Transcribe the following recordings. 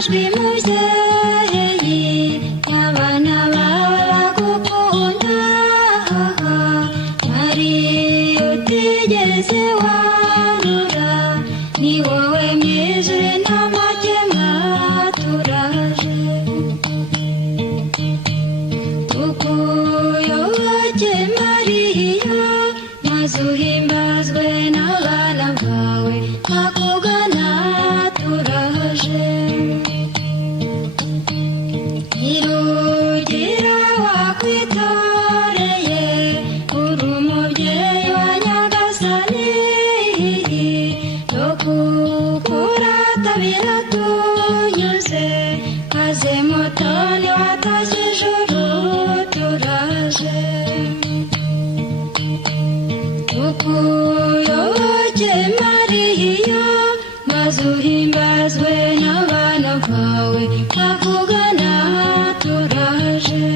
amajwi mubyeyi y'abana bawe bagukunda Mariya utigeze wandura ni wowe mwiza uri n'amakemwa turaje tukuyoboke Mariya maze uhimbazwe n'abana bawe bakugana turaje Irugira wakwitoreye uri umubyeyi wa Nyagasani no kukurata biratunyuze maze mutoni watashye ijuru turaje tukuyoboke Mariya maze uhimbazwe n'abana bawe bakugana turaje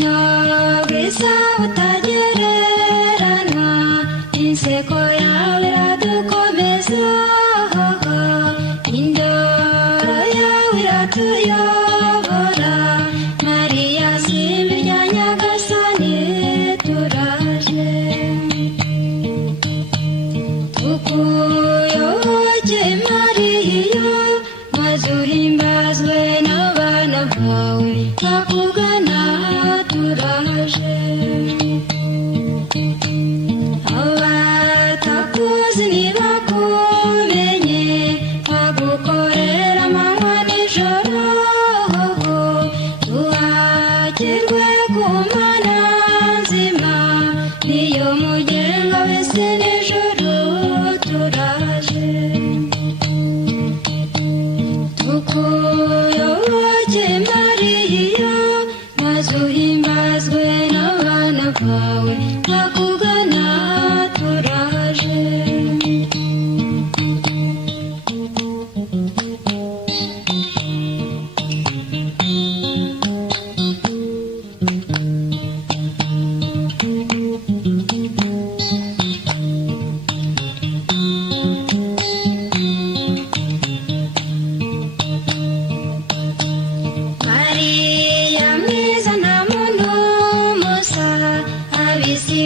Binogeza utagereranywa inseko yawe iradukomeza indoro yawe iratuyobora Mariya simbi rya Nyagasani turaje tukuyoboke Mariya maze uhimbazwe n'abana bawe bakugana turaje abatakuzi ntibakumenye bagukorera amanywa n'ijoro tuhakirwe ku Mana nzima niyo mugenga w'isi n'ijoro turaje tukuyoboke Mariya maze uhimbazwe n'abana bawe bakugana turaje Mariya mwiza nta muntu musa ab'isi